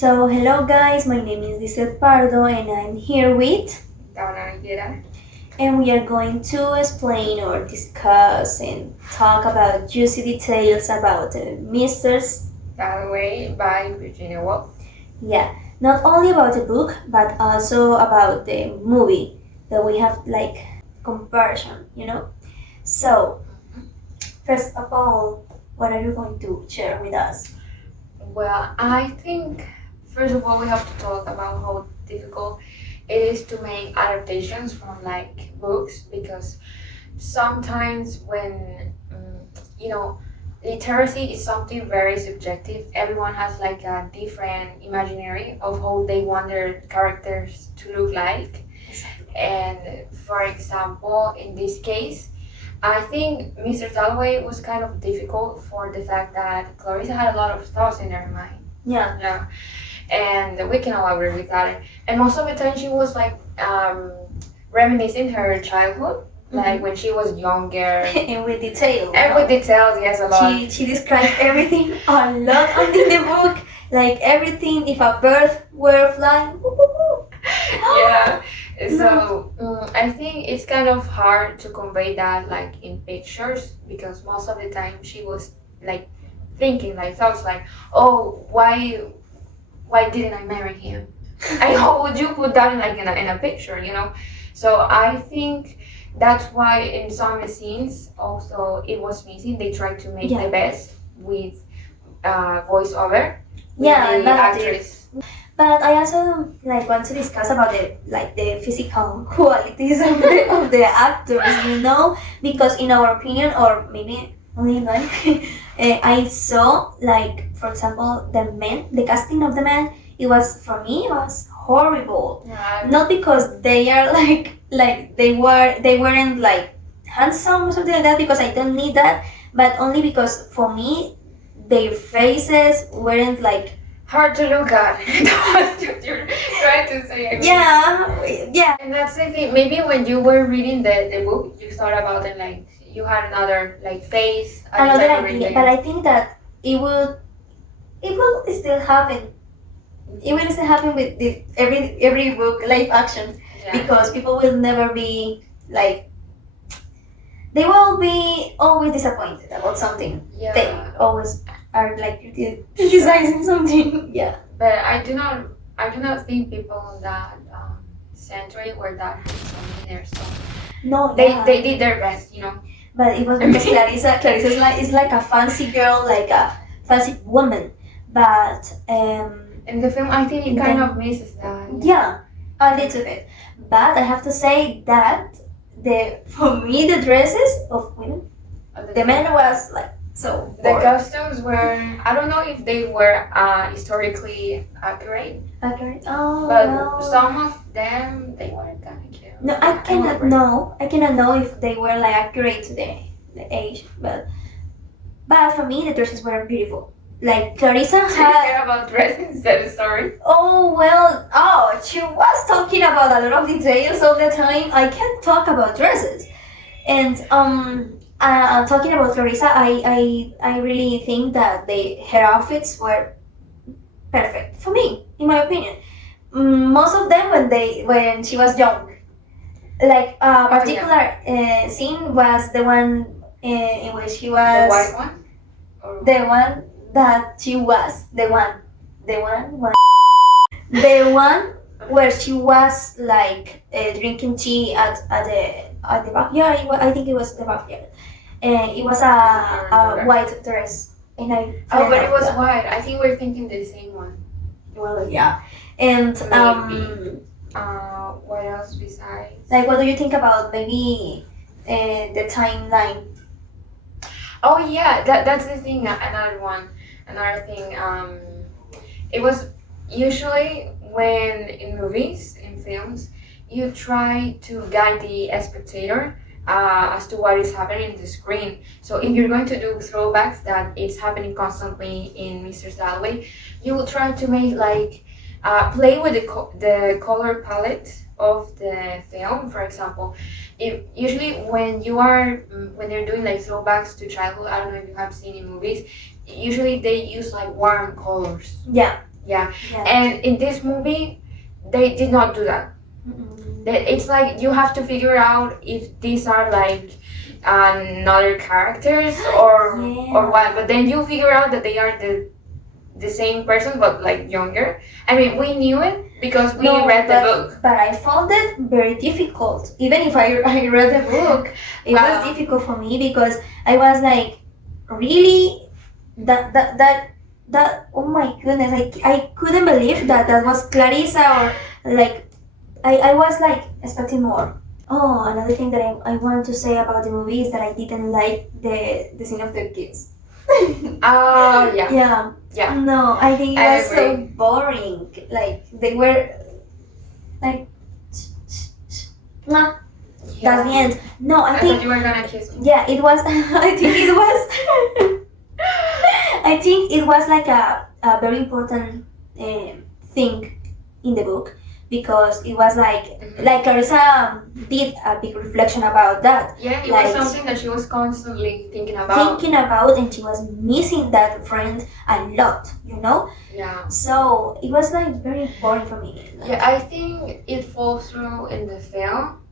Hello guys, my name is Lizeth Pardo and I'm here with, Down and we are going to explain or discuss and talk about juicy details about Mrs. Dalloway by Virginia Woolf. Yeah, not only about the book, but also about the movie that we have like comparison. So, first of all, what are you going to share with us? Well, I think first of all we have to talk about how difficult it is to make adaptations from like books because sometimes when literacy is something very subjective. Everyone has like a different imaginary of how they want their characters to look like. And for example, in this case, I think Mr. Dalloway was kind of difficult for the fact that Clarissa had a lot of thoughts in her mind. Yeah. Yeah. And we can all agree with that. And most of the time she was like reminiscing her childhood, like when she was younger. And with detail. And with details, yes, a lot. She described everything a lot in the book, like everything. If a bird were flying, whoop, whoop, whoop. Yeah. So I think it's kind of hard to convey that like in pictures because most of the time she was like thinking like thoughts like, oh, why didn't I marry him? And how would you put that in like in a picture? So I think that's why in some scenes also it was missing. They tried to make the best with voiceover. Yeah, the actress. But I also like want to discuss about the physical qualities of the actors, because in our opinion, or maybe only in mine, I saw like, for example, the casting of the men. For me, it was horrible. Yeah. Not because they are like they weren't like handsome or something like that, because I don't need that, but only because for me their faces weren't like hard to look at. That's what you're trying to say. I mean. Yeah. And that's the thing. Maybe when you were reading the book, you thought about it like you had another like face. Another idea, but I think that it will still happen. It will still happen with every book live action, because people will never be like. They will be always disappointed about something. Yeah. They always are like criticizing something. Yeah. But I do not think people in that century were that handsome either. So no, they did their best. But it was because Clarissa is like a fancy girl, like a fancy woman. But in the film, I think it kind of misses that. Yeah, a little bit. But I have to say that for me the dresses of women, the men was like so. The costumes were, I don't know if they were historically accurate. Accurate. Oh. But no. some of them they were kind of cute. No, I cannot know. I cannot know if they were like accurate to the age, but for me the dresses were beautiful. Like Clarissa had. Do you care about dresses instead of story? Oh well. Oh, she was talking about a lot of details all the time. I can't talk about dresses, and talking about Clarissa, I really think that her outfits were perfect for me, in my opinion. Most of them when she was young. Like a particular scene was the one in which she was. The white one. The one that she was the one where she was like drinking tea at the backyard. I think it was the backyard. It was a white dress, and but it was white. I think we're thinking the same one. Well, yeah, and what else besides? Like, what do you think about maybe the timeline? Oh yeah, that's the thing. Another thing. It was usually when in movies, in films, you try to guide the spectator as to what is happening in the screen. So if you're going to do throwbacks that it's happening constantly in Mr. Dalloway, you will try to make like play with the color palette of the film. For example, usually when they're doing like throwbacks to childhood, I don't know if you have seen in movies, usually they use like warm colors. Yeah. Yeah. Yeah. And in this movie, they did not do that. Mm-mm. It's like you have to figure out if these are like another characters or Yeah. what. But then you figure out that they are the same person but like younger. I mean, we knew it because we read the book. But I found it very difficult. Even if I read the book, it Wow. was difficult for me because I was like, really, that. Oh my goodness! I couldn't believe that was Clarissa, or like I was like expecting more. Oh, another thing that I want to say about the movie is that I didn't like the scene of the kids. Oh yeah. Yeah. Yeah. No, I think it I was so agree. boring. Like they were like, nah, that's the end. No, I I think thought you were gonna kiss me. yeah, it was. I think it was. I think it was like a very important thing in the book because it was like Clarissa did a big reflection about that. Yeah, it Like- was something that she was constantly thinking about. And she was missing that friend a lot, you know. Yeah. So it was like very boring for me. Yeah, I think it falls through in the film,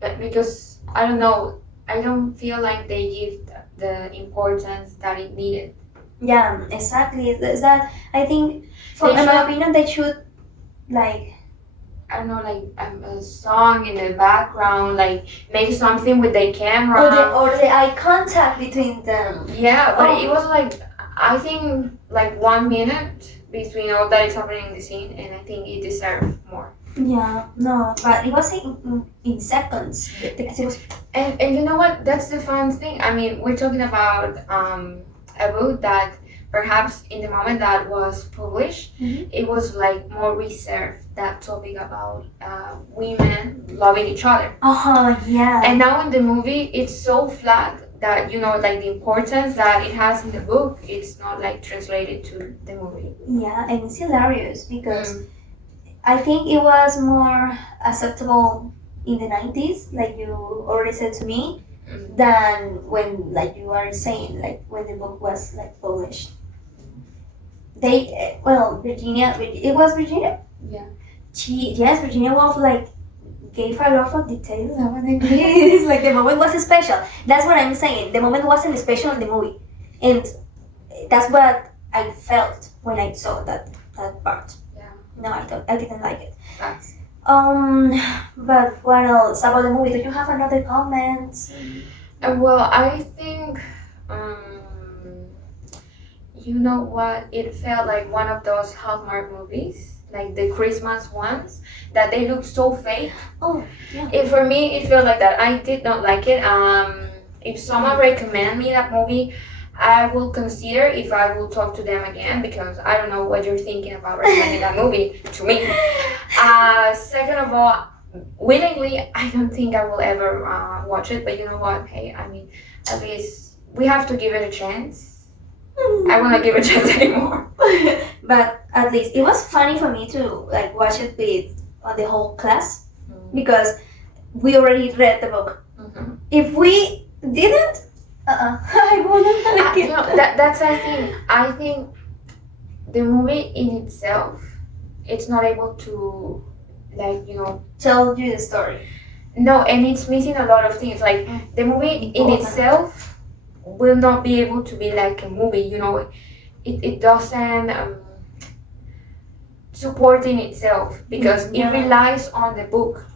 but because I don't know, I don't feel like they give the importance that it needed. Yeah, exactly. Is that I think, They in my should- opinion, they should like I don't know, like a song in the background, like make something with the camera. or the eye contact between them. Yeah, but Oh. it was like I think like 1 minute between all that is happening in the scene, and I think it deserved more. Yeah, no, but it was in seconds. Because it was And you know what? That's the fun thing. I mean, we're talking about a book that perhaps in the moment that was published, Mhm. it was like more reserved, that topic about women loving each other. yeah. And now in the movie, it's so flat that, you know, like the importance that it has in the book, it's not like translated to the movie. Yeah, and it's hilarious because Mm. I think it was more acceptable in the 90s, like you already said to me, Mm. than when, like you are saying, like when the book was like published. Virginia, it was Virginia? Yeah. Virginia Woolf like gave a lot of details about it. Like the moment was special. That's what I'm saying. The moment wasn't special in the movie. And that's what I felt when I saw that part. Yeah. No, I didn't like it. Facts. But what else about the movie? Do you have another comment? Well, I think, you know what? It felt like one of those Hallmark movies, like the Christmas ones, that they look so fake. Oh, yeah. For me, it felt like that. I did not like it. If someone recommend me that movie, I will consider if I will talk to them again, because I don't know what you're thinking about recommending that movie to me. Second of all, willingly, I don't think I will ever watch it. But you know what? Hey, I mean, at least we have to give it a chance. I won't give it a chance anymore. But at least it was funny for me to like watch it with the whole class because we already read the book. Mm-hmm. If we didn't, I wouldn't like You it. know, that's the thing. I think the movie in itself, it's not able to, like, you know, Tell you the story. no, and it's missing a lot of things. Like the movie in itself will not be able to be like a movie. You know, it doesn't support in itself because Yeah. it relies on the book.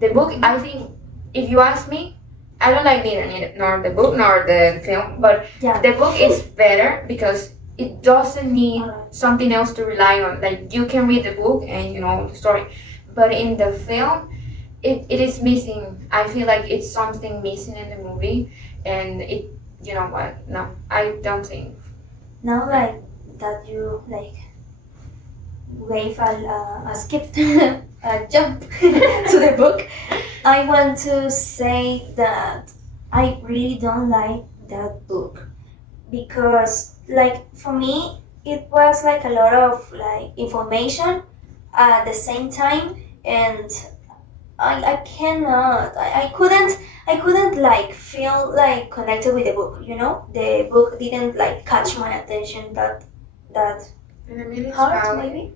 The book, I think, if you ask me, I don't like neither nor the book nor the film, but Yeah. the book is better because it doesn't need Alright. something else to rely on. Like you can read the book and you know the story, but in the film, it is missing. I feel like it's something missing in the movie, and it. You know what? No, I don't think. Now, like that, you like wave a skip, a jump to the book. I want to say that I really don't like that book because, like, for me, it was like a lot of like information at the same time, and I cannot. I couldn't like feel like connected with the book. You know, the book didn't like catch my attention that In the middle, hard maybe.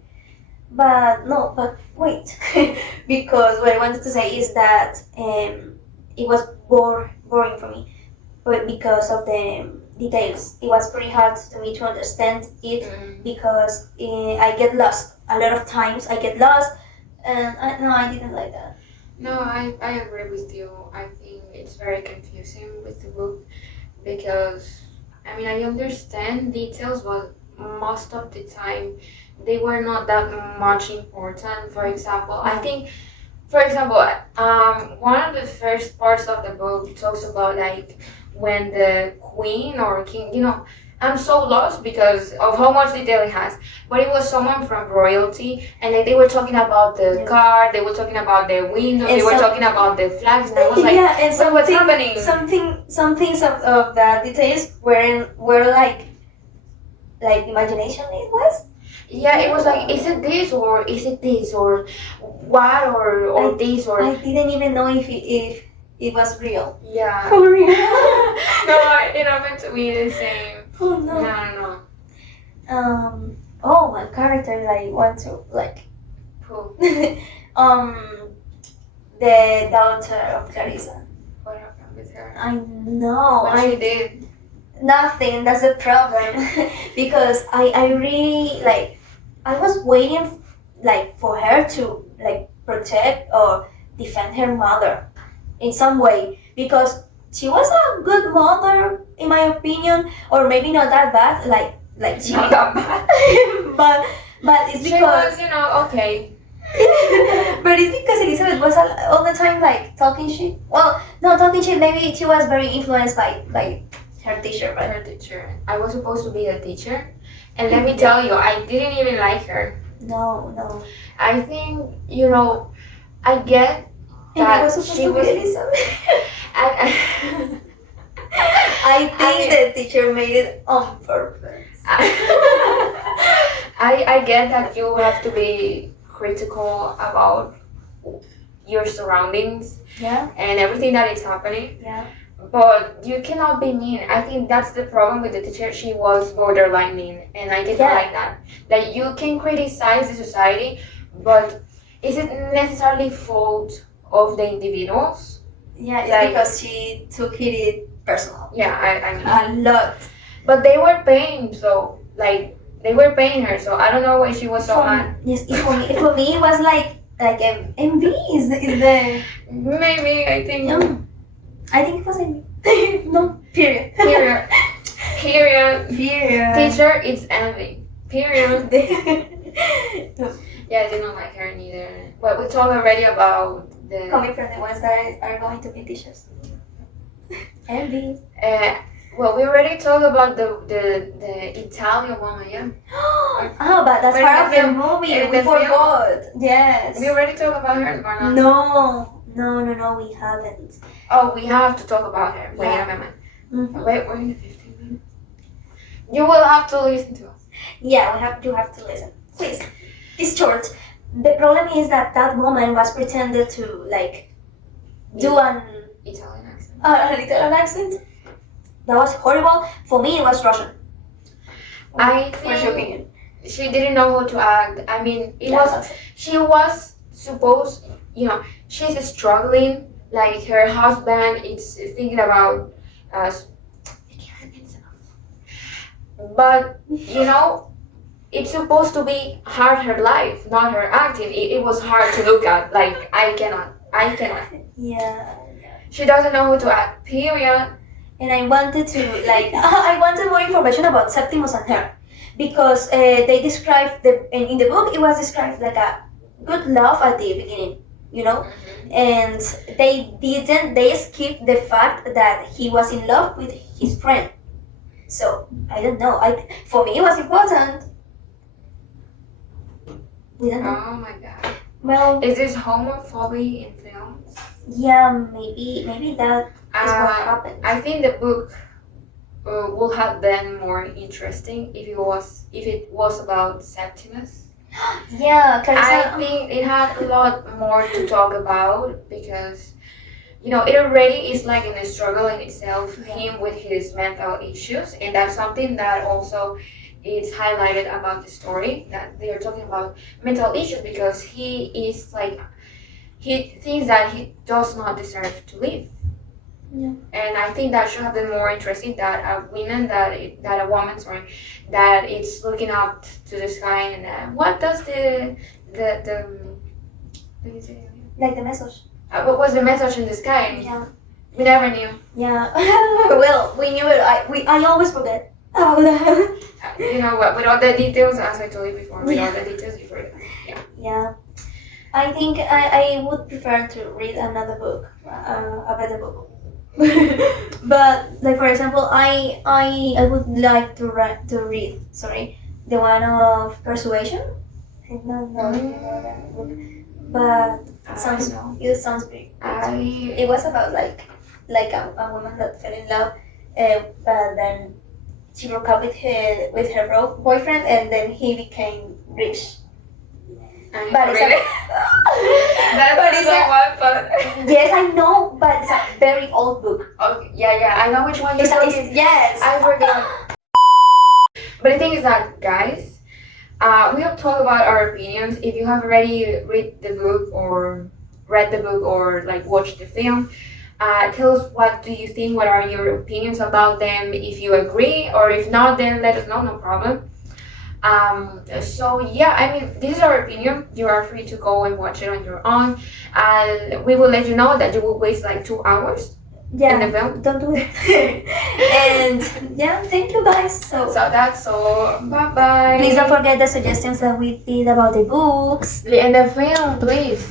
But no, but wait, because what I wanted to say is that it was boring for me, but because of the details, it was pretty hard to me to understand it because I get lost a lot of times. I get lost, and no, I didn't like that. No, I agree with you. I think it's very confusing with the book because I mean I understand details, but most of the time they were not that much important. For example, I think, for example, one of the first parts of the book talks about like when the queen or king, I'm so lost because of how much detail it has. But it was someone from royalty, and like they were talking about the car, they were talking about the windows, And they were some- talking about the flags, and I was like, yeah, and "Wait, what's happening?" some things of the details were like imagination. It was. Yeah, it was like, is it this or is it this or what or this or I didn't even know if it was real. yeah. For real. No, it happened to me the same. Oh No, no. no. Oh, one character that I want to like. Who? The daughter of Clarissa. What happened with her? I know. What she did? Nothing. That's the problem. Because I really like. I was waiting like for her to like protect or defend her mother in some way because she was a good mother in my opinion, or maybe not that bad. Like she. Not that bad. but it's She because. was, okay. But it's because Elizabeth was all the time like talking shit. Well, no, talking shit. Maybe she was very influenced by her teacher, right? Her teacher. I was supposed to be a teacher, and let me tell you, I didn't even like her. No. I think I get And that I was supposed she to be was. Elizabeth. I, I think the teacher made it on purpose. I get that you have to be critical about your surroundings Yeah. and everything that is happening, Yeah. but you cannot be mean. I think that's the problem with the teacher. She was borderline mean, and I didn't Yeah. like that. Like you can criticize the society, but is it necessarily fault of the individuals? Yeah, it's Like- because she took it personal. Yeah, I mean, A lot. but they were paying, so like they were paying her, so I don't know why she was so mad. Yes, for me it was like envy is the Maybe I think. no. I think it was envy. No, period. Period. Period. Period. Teacher, it's envy. Period. No, Yeah, I didn't like her neither. But we talked already about the. coming from the ones that are going to be teachers. Envy. Well, we already talked about the Italian woman, yeah. Oh, but that's But part in of the the film- movie. in We the film- forgot. Yes. We already talked about her or not? No, we haven't. Oh, we have to talk about her. Wait Yeah. a minute. Mhm. Wait, we're in the 15 minutes. You will have to listen to us. Yeah, you have to listen. Please. It's short. The problem is that woman was pretended to like do an Italian accent. a little accent. That was horrible. For me, it was Russian. I What's your think opinion? she didn't know how to act. I mean, it Yeah, was she was supposed, she's struggling. Like her husband is thinking about us. But it's supposed to be hard her life, not her acting. It was hard to look at. Like I cannot. Yeah. She doesn't know how to act. Period. And I wanted to like I wanted more information about Septimus and her because they described in the book it was described like a good love at the beginning, and they skipped the fact that he was in love with his friend. So I don't know. For me it was important. We don't know. Oh my god. Well, Is this homophobia in films? yeah, maybe that is what happened. I think the book would have been more interesting if it was about Septimus. Yeah, Clarissa. I think it had a lot more to talk about because it already is like in a struggle in itself, him with his mental issues, and that's something that also it's highlighted about the story that they are talking about mental issues because he is like he thinks that he does not deserve to live. Yeah. And I think that should have been more interesting that a woman that a woman that it's looking up to the sky and what does the what do you say? Like the message. What was the message in the sky? Yeah. We never knew. Yeah. Well, we knew it. I always forget about that. You know what? With all the details, as I told you before, with all Yeah. the details, you forget. Yeah. Yeah. I think I would prefer to read another book, a better book. But like for example, I would like to read the one of Persuasion. I don't know if you know that book, but it sounds big. It was about like a woman that fell in love, but then she broke up with her boyfriend, and then he became rich. But it's really? That's but it's like what? But yes, I know, but it's a very old book. okay, yeah, I know which one you're talking. Yes. I forget. But the thing is that, guys, we have talked about our opinions. If you have already read the book or like watched the film, tell us what do you think. What are your opinions about them? If you agree or if not, then let us know. No problem. So yeah, I mean, this is our opinion. You are free to go and watch it on your own, and we will let you know that you will waste like 2 hours in the film. Don't do it. And yeah, thank you guys. So that's all. Bye bye. Please don't forget the suggestions that we did about the books. And the film, please.